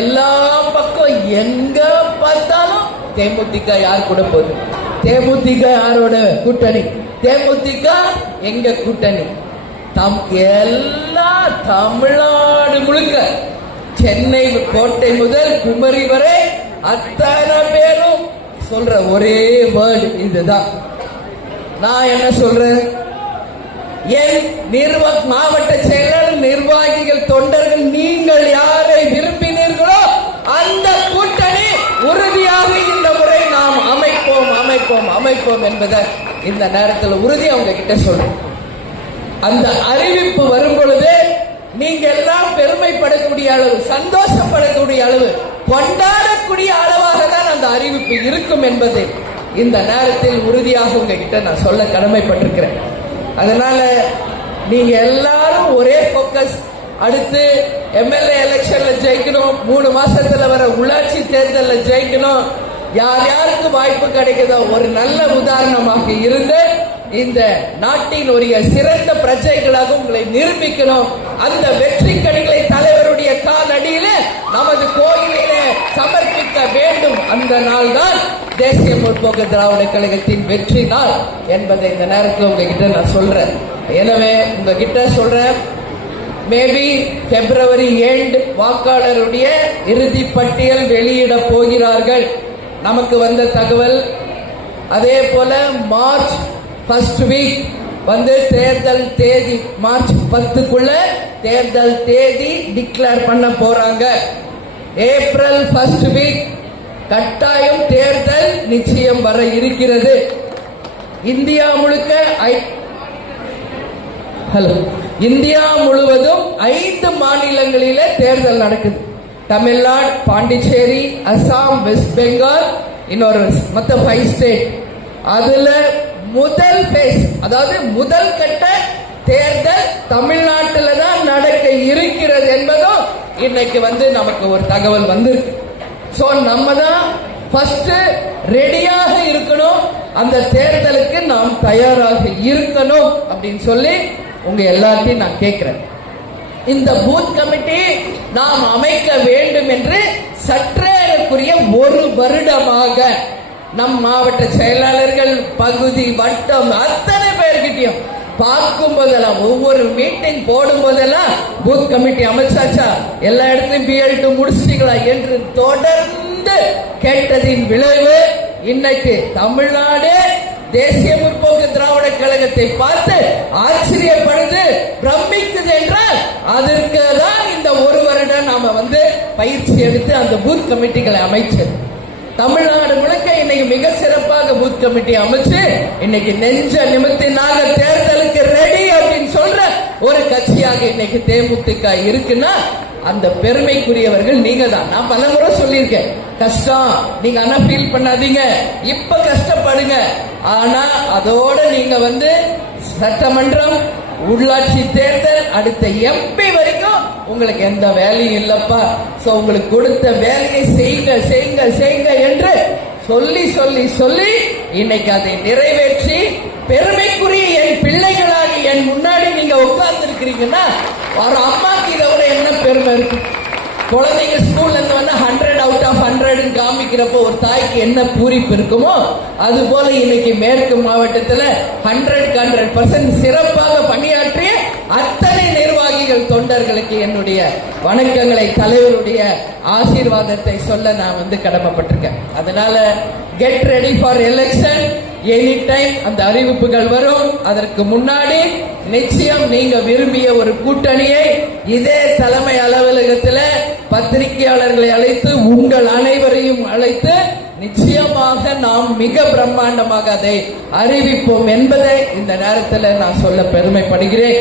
எல்லா பக்கம் எங்க பார்த்தாலும் தேமுதிக யார் கூட போகுது? தேமுதிக யாரோட கூட்டணி? தேமுதிக எங்க கூட்டணி? எல்லா தமிழ்நாடு முழுக்க, சென்னை கோட்டை முதல் குமரி வரை அத்தனை பேரும் சொல்ற ஒரே வேர்டு இதுதான். நான் என்ன சொல்றேன்? என் மாவட்ட செயலாளர், நிர்வாகிகள், தொண்டர்கள், நீங்கள் யாரை விரும்பினீர்களோ அந்த கூட்டணி உறுதியாக இந்த முறை நாம் அமைப்போம் அமைப்போம் அமைப்போம் என்பதை இந்த நேரத்தில் உறுதி அவங்க கிட்ட சொல்றோம். அந்த அறிவிப்பு வரும் பொழுது நீங்க எல்லாம் பெருமைப்படக்கூடிய அளவு, சந்தோஷப்படக்கூடிய அளவு, கொண்டாடக்கூடிய அளவாக தான் அந்த அறிவிப்பு இருக்கும் என்பதை இந்த நேரத்தில் உறுதியாக உங்ககிட்ட நான் சொல்ல கடமைப்பட்டிருக்கிறேன். அதனால நீங்க எல்லாரும் ஒரே போக்கஸ், அடுத்து எம்எல்ஏ எலெக்ஷன்ல ஜெயிக்கணும், 3 மாசத்துல வர உள்ளாட்சி தேர்தலில் ஜெயிக்கணும். யார் யாருக்கு வாய்ப்பு கிடைக்குதோ ஒரு நல்ல உதாரணமாக இருந்து இந்த நாட்டின் ஒரு சிறந்த பிரஜைகளாக உங்களை நிரூபிக்கணும். அந்த வெற்றி கணிகளை தலைவருடைய காலடியில நமது கோயிலிலே சமர்ப்பிக்க வேண்டும். அந்த நாள் தான் தேசிய முற்போக்கு திராவிட கழகத்தின் வெற்றி நாள் என்பதை இந்த நேரத்தில் உங்ககிட்ட நான் சொல்றேன். எனவே உங்ககிட்ட சொல்றேன், மேபி பிப்ரவரி எண்ட் வாக்காளருடைய இறுதி பட்டியல் வெளியிட போகிறார்கள். நமக்கு வந்த தகவல். அதே போல மார்ச் ஃபர்ஸ்ட் வீக் தேர்தல் தேதி, மார்ச் 10க்குள்ள தேர்தல் தேதி டிக்ளேர் பண்ண போறாங்க. ஏப்ரல் ஃபர்ஸ்ட் வீக் கட்டாயம் தேர்தல் நிச்சயம் வர இருக்கிறது. இந்தியா முழுக்க இந்தியா முழுவதும் 5 மாநிலங்களிலே தேர்தல் நடக்குது. தமிழ்நாடு, பாண்டிச்சேரி, அசாம், வெஸ்ட் பெங்கால், இன்னொரு மொத்தம் 5 ஸ்டேட். அதுல முதல் பேஸ், அதாவது முதல் கட்ட தேர்தல் தமிழ்நாட்டில் தான் நடக்க இருக்கிறது என்பதும் இன்னைக்கு நமக்கு ஒரு தகவல் வந்திருக்கு. சோ நம்ம தான் ஃபர்ஸ்ட் ரெடியாக இருக்கணும், அந்த தேர்தலுக்கு நாம் தயாராக இருக்கணும் அப்படின்னு சொல்லி உங்க எல்லாத்தையும் நான் கேட்கிறேன். இந்த பூத் கமிட்டி நாம் அமைக்க வேண்டும் என்று சற்றேறக்குரிய 1 வருடமாக நம் மாவட்ட செயலாளர்கள், பகுதி, வட்டம் அத்தனை பேர்கிட்டையும் பார்க்கும் போதெல்லாம், ஒவ்வொரு மீட்டிங் போடும் போதெல்லாம் பூத் கமிட்டி அமைச்சாச்சா, எல்லா இடத்துலயும் BL2 முடிச்சிட்டீங்களா என்று தொடர்ந்து கேட்டதின் விளைவு இன்னைக்கு தமிழ்நாடு தேசிய முற்போக்கு திராவிட கழகத்தை பார்த்து ஆச்சரியப்படுது, பிரமிக்குது என்றால் அதற்கு தான் இந்த 1 வருடம் நாம பயிற்சி எடுத்து அந்த பூத் கமிட்டிகளை அமைச்சது. தமிழ்நாடு முழுக்க இன்னைக்கு மிக சிறப்பாக பூத் கமிட்டி அமைச்சு இன்னைக்கு நெஞ்ச நிமித்தினாக தேர்தலுக்கு ரெடி அப்படின்னு சொல்ற ஒரு கட்சியாக இன்னைக்கு தேமுதிக இருக்குன்னா அந்த பெருமைக்குரியவர்கள் நீங்க தான். நான் பல முறை சொல்லியிருக்கேன், கஷ்டம் நீங்க ஆனா ஃபீல் பண்ணாதீங்க, இப்ப கஷ்டப்படுங்க. ஆனா அதோட நீங்க சட்டமன்றம், உள்ளாட்சி தேர்தல், அடுத்த MP வரைக்கும் உங்களுக்கு எந்த வேலையும் இல்லப்பா. சோ உங்களுக்கு கொடுத்த வேலையை செய்யுங்க செய்யுங்க செய்யுங்க என்று சொல்லி சொல்லி சொல்லி இன்னைக்கு அதை நிறைவேற்றி பெருமைக்குரிய என் பிள்ளைகளாக என் முன்னாடி நீங்க உட்கார்ந்து இருக்கிறீங்கன்னா ஒரு அம்மாக்கு இதை விட என்ன பெருமை இருக்கு? குழந்தைங்க ஸ்கூல்ல இருந்து 100 அவுட் ஆஃப் 100 காமிக்கிறப்போ ஒரு தாய்க்கு என்ன பூரிப்பு இருக்குமோ அது போல இன்னைக்கு மேற்கு மாவட்டத்தில் 100% சிறப்பாக பணியாற்றிய அத்தனை நிர்வாகிகள், தொண்டர்களுக்கு என்னுடைய வணக்கங்களை, தலைவருடைய ஆசீர்வாதத்தை சொல்ல நான் கடமைப்பட்டிருக்கேன். அதனால get ready for election. Any time அந்த அறிவிப்புகள் வரும். அதற்கு முன்னாடி நிச்சயம் நீங்க விரும்பிய ஒரு கூட்டணியை இதே தலைமை அலுவலகத்தில் பத்திரிகையாளர்களை அழைத்து, உங்கள் அனைவரையும் அழைத்து நிச்சயமாக நாம் மிக பிரம்மாண்டமாக அதை அறிவிப்போம் என்பதை இந்த நேரத்தில் நான் சொல்ல பெருமைப்படுகிறேன்.